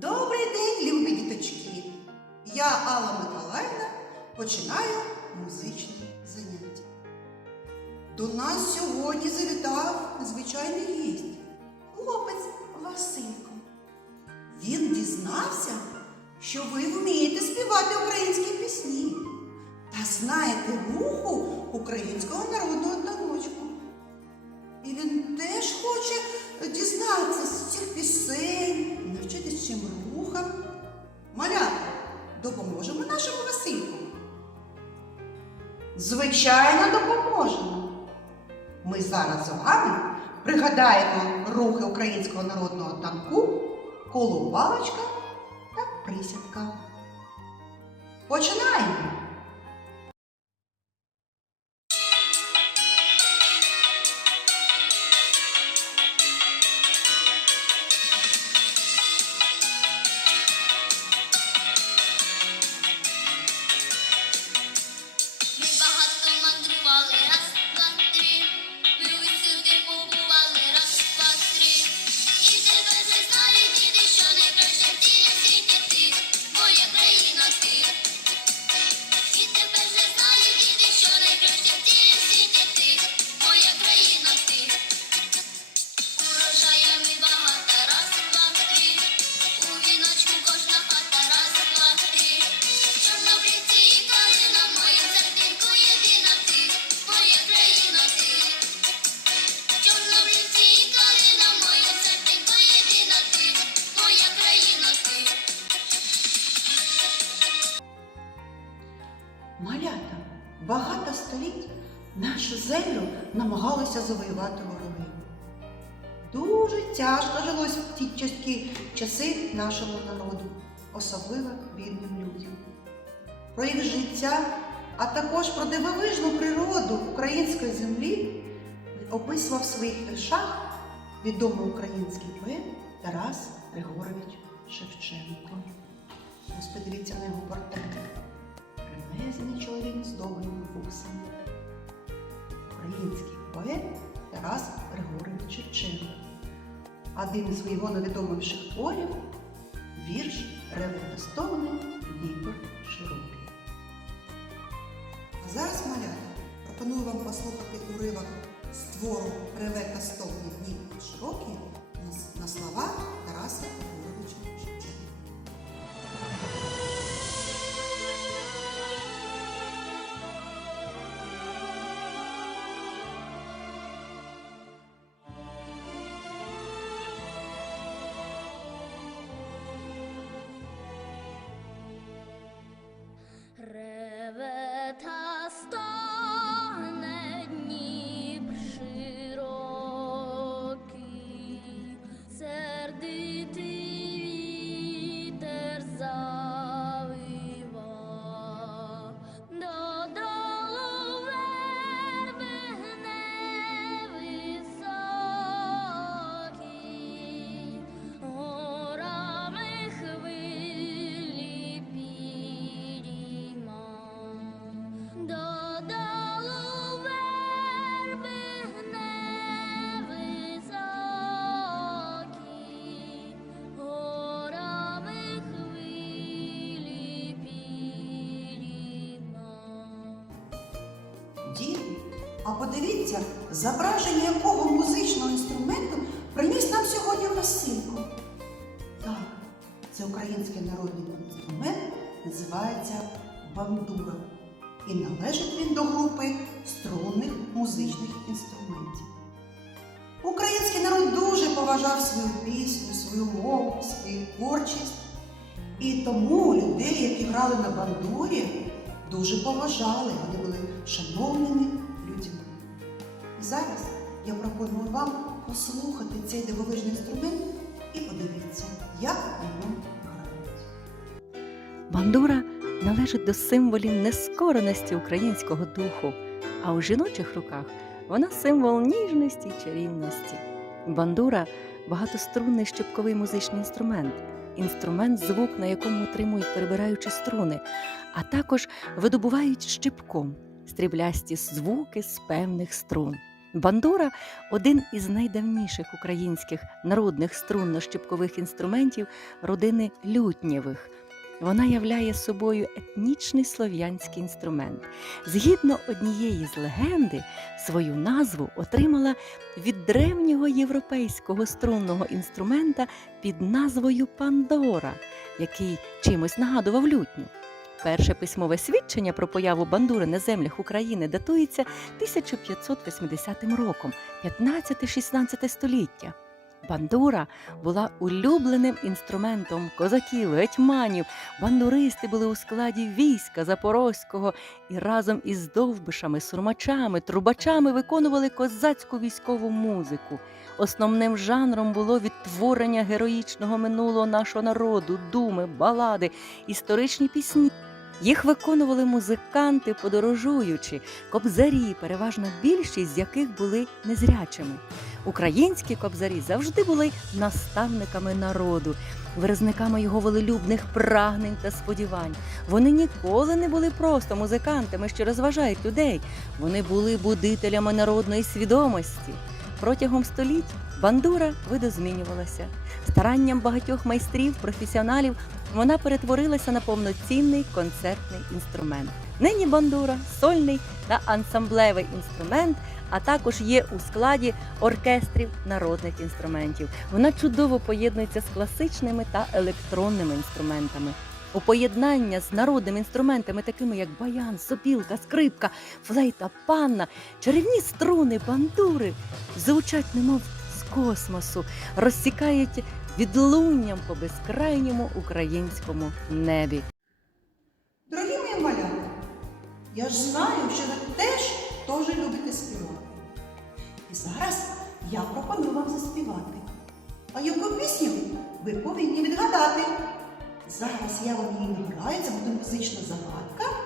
Добрий день, любі діточки! Я Алла Миколаївна починаю музичне заняття. До нас сьогодні завітав незвичайний гість, хлопець Василько. Він дізнався, що ви вмієте співати українські пісні та знаєте руху українського народного таночку. І він теж хоче дізнатися з цих пісень, цим рухам. Малята, допоможемо нашому Васильку. Звичайно, допоможемо. Ми зараз з вами пригадаємо рухи українського народного танку, коло Балочка та присядка. Починаємо! Багато століть нашу землю намагалися завоювати вороги. Дуже тяжко жилось в ті тяжкі часи нашому народу, особливо бідним людям. Про їх життя, а також про дивовижну природу української землі описував в своїх віршах відомий український поет Тарас Григорович Шевченко. Ось подивіться на його портрет. Кремезний чоловік з довгими вусами. Український поет Тарас Григорович Шевченко. Один із його найвідоміших творів вірш Ревета Стогни Дніпр широкий. А зараз, малята, пропоную вам послухати уривок з твору Ревета Стогни Дніпр широкий на слова Тараса Григоровича Шевченка. Подивіться, зображення якого музичного інструменту приніс нам сьогодні Василько. Так, це український народний інструмент, називається бандура. І належить він до групи струнних музичних інструментів. Український народ дуже поважав свою пісню, свою мову, свою творчість. І тому людей, які грали на бандурі, дуже поважали, вони були шановними людьми. І зараз я пропоную вам послухати цей дивовижний інструмент і подивитися, як ньому грають. Бандура належить до символів нескореності українського духу, а у жіночих руках вона символ ніжності й чарівності. Бандура багатострунний щепковий музичний інструмент, інструмент, звук, на якому утримують перебираючи струни, а також видобувають щипком стріблясті звуки з певних струн. Бандура один із найдавніших українських народних струнно-щепкових інструментів родини лютнєвих. Вона являє собою етнічний слов'янський інструмент. Згідно однієї з легенди, свою назву отримала від древнього європейського струнного інструмента під назвою Пандора, який чимось нагадував лютню. Перше письмове свідчення про появу бандури на землях України датується 1580 роком, 15-16 століття. Бандура була улюбленим інструментом козаків, гетьманів. Бандуристи були у складі війська Запорозького і разом із довбишами, сурмачами, трубачами виконували козацьку військову музику. Основним жанром було відтворення героїчного минулого нашого народу, думи, балади, історичні пісні. Їх виконували музиканти, подорожуючі, кобзарі, переважно більшість з яких були незрячими. Українські кобзарі завжди були наставниками народу, виразниками його волелюбних прагнень та сподівань. Вони ніколи не були просто музикантами, що розважають людей. Вони були будителями народної свідомості. Протягом століть бандура видозмінювалася. Старанням багатьох майстрів, професіоналів вона перетворилася на повноцінний концертний інструмент. Нині бандура сольний та ансамблевий інструмент, а також є у складі оркестрів народних інструментів. Вона чудово поєднується з класичними та електронними інструментами. У поєднання з народними інструментами, такими як баян, сопілка, скрипка, флейта, панна, чарівні струни, бандури звучать немов з космосу, розсікають відлунням по безкрайньому українському небі. Дорогі мої малята, я ж знаю, що ви теж теж любите співати. І зараз я пропоную вам заспівати. А яку пісню ви повинні відгадати. Зараз я вам її награю, це буде музична загадка,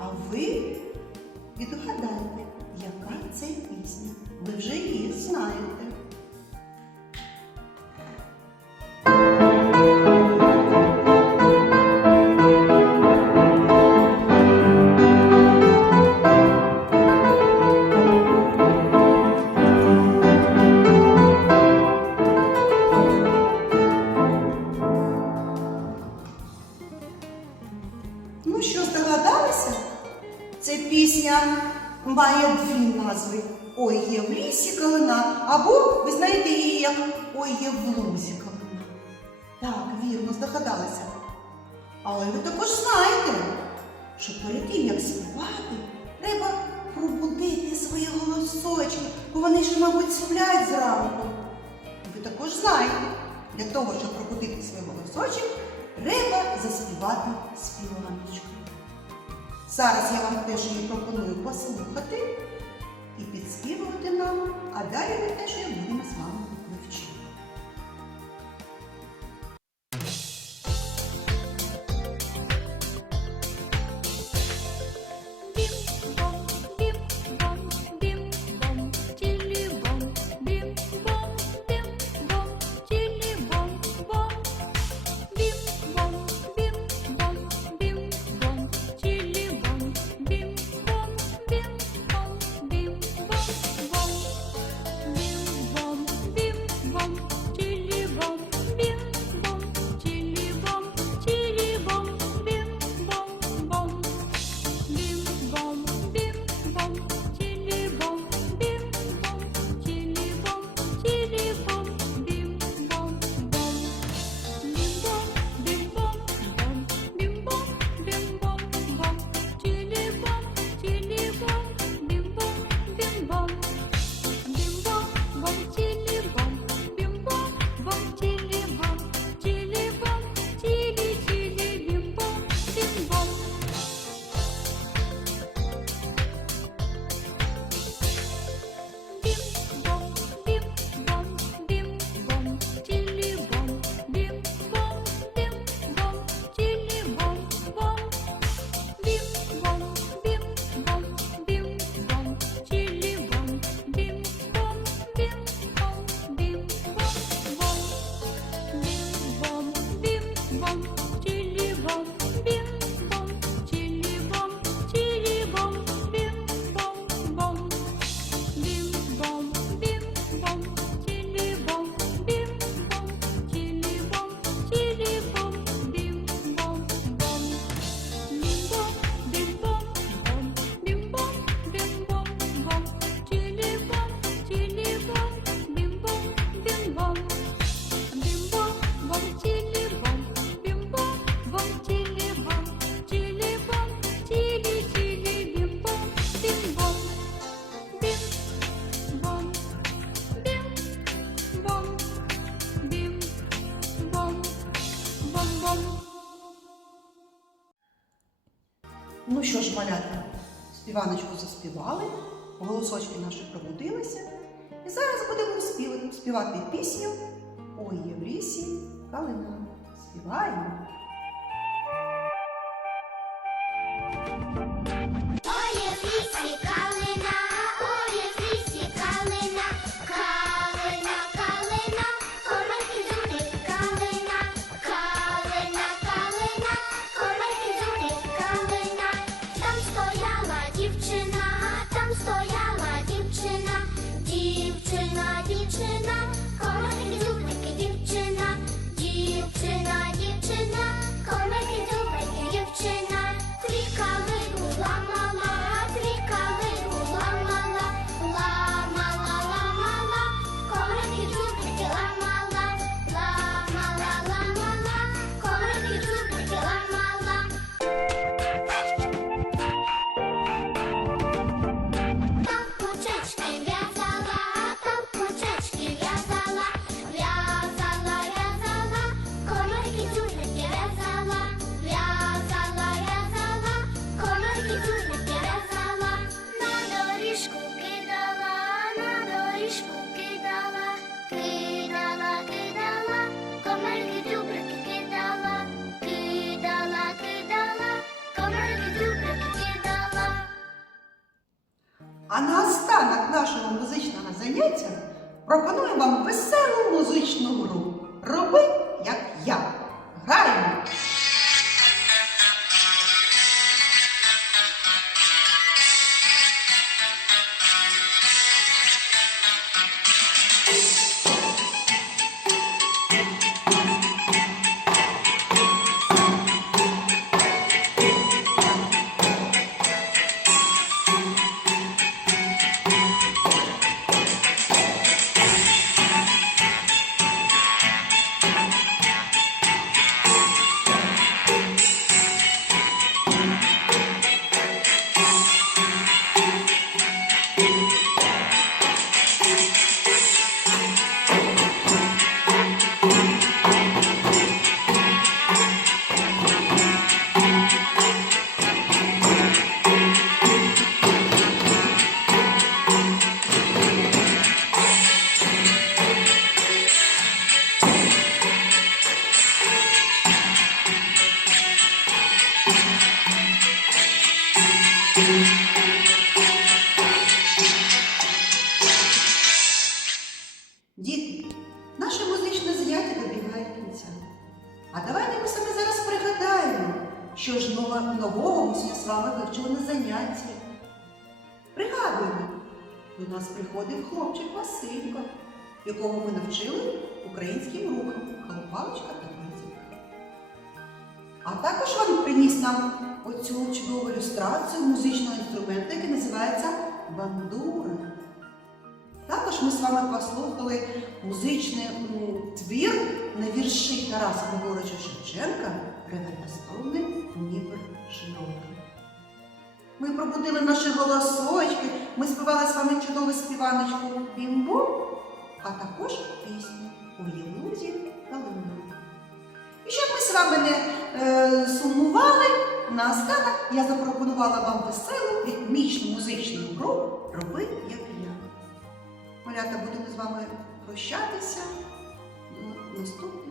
а ви відгадайте, яка це пісня. Ви вже її знаєте. Ой є в лузі калина. Так, вірно, здогадалися. Але ви також знаєте, що перед тим, як співати, треба пробудити свої голосочки, бо вони ж, мабуть, сплять зранку. Ви також знаєте, для того, щоб пробудити свій голосочок, треба заспівати співаночку. Зараз я вам теж її пропоную послухати і підспівувати нам, Ну що ж, малята, співаночку заспівали, голосочки наші пробудилися. І зараз будемо співати, співати пісню Ой, є в лісі калина. Співаємо. Василько, якого ми навчили українським рухам халупалочка та пальцівка. А також він приніс нам оцю чудову ілюстрацію музичного інструменту, який називається бандура. Також ми з вами послухали музичний твір на вірші Тараса Григоровича Шевченка Ревелестовний Дніпр широкий. Ми пробудили наші голосочки, ми співали з вами чудову співаночку Бімбо, а також пісню у Єлузі Калина. І щоб ми з вами не е, сумували, наостанок я запропонувала вам веселу ритмічну музичну гру Роби як я. Малята, будемо з вами прощатися. До зустрічей.